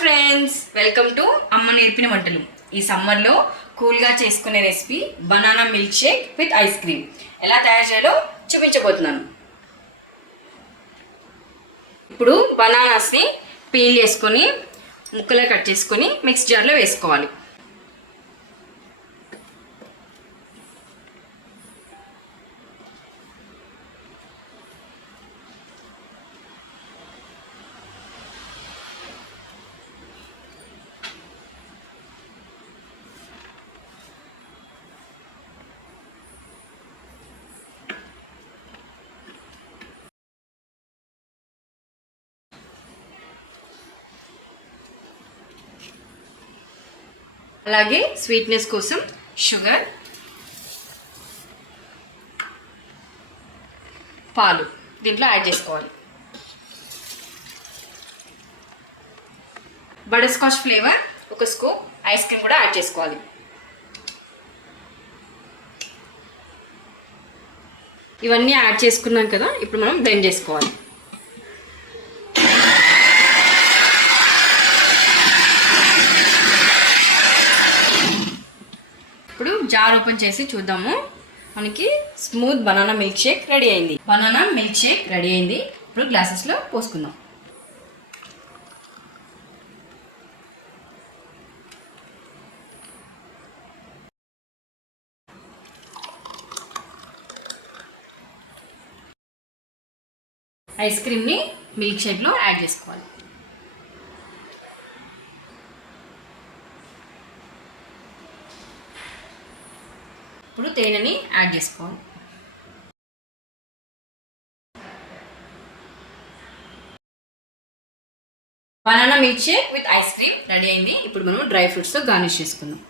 Friends, welcome to అమ్మ నేర్పిన వంటలు. ఈ సమ్మర్లో కూల్గా చేసుకునే recipe banana milk shake with ice cream ఎలా తయారు చేయాలో చూపించబోతున్నాను. ఇప్పుడు బనానాస్ని పీల్ చేసుకొని ముక్కలు కట్ చేసుకొని మిక్స్ జార్లో వేసుకోవాలి. అలాగే స్వీట్నెస్ కోసం షుగర్, పాలు దీంట్లో యాడ్ చేసుకోవాలి. బటర్ స్కాచ్ ఫ్లేవర్ ఒక స్కూప్, ఐస్ క్రీమ్ కూడా యాడ్ చేసుకోవాలి. ఇవన్నీ యాడ్ చేసుకున్నాం కదా, ఇప్పుడు మనం బ్లెండ్ చేసుకోవాలి. ఇప్పుడు జార్ ఓపెన్ చేసి చూద్దాము. మనకి smooth banana milk shake ready అయింది. బనానా మిల్క్ షేక్ రెడీ అయింది. ఇప్పుడు గ్లాసెస్లో పోసుకుందాం. ఐస్ క్రీమ్ని మిల్క్ షేక్లో యాడ్ చేసుకోవాలి. ఇప్పుడు తేనెని యాడ్ చేసుకోవాలి. Banana milk shake with ice cream ready అయింది. ఇప్పుడు మనం డ్రై ఫ్రూట్స్తో గార్నిష్ చేసుకుందాం.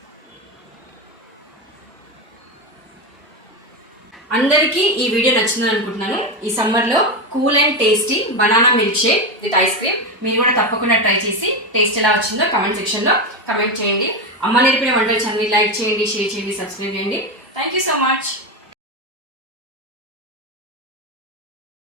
అందరికీ ఈ వీడియో నచ్చిందని అనుకుంటున్నాను. ఈ సమ్మర్లో cool and tasty banana milk shake with ice cream మీరు కూడా తప్పకుండా ట్రై చేసి టేస్ట్ ఎలా వచ్చిందో కమెంట్ సెక్షన్లో కమెంట్ చేయండి. అమ్మ నేర్పిన వంటల ఛానల్ని లైక్ చేయండి, షేర్ చేయండి, సబ్స్క్రైబ్ చేయండి. Thank you so much.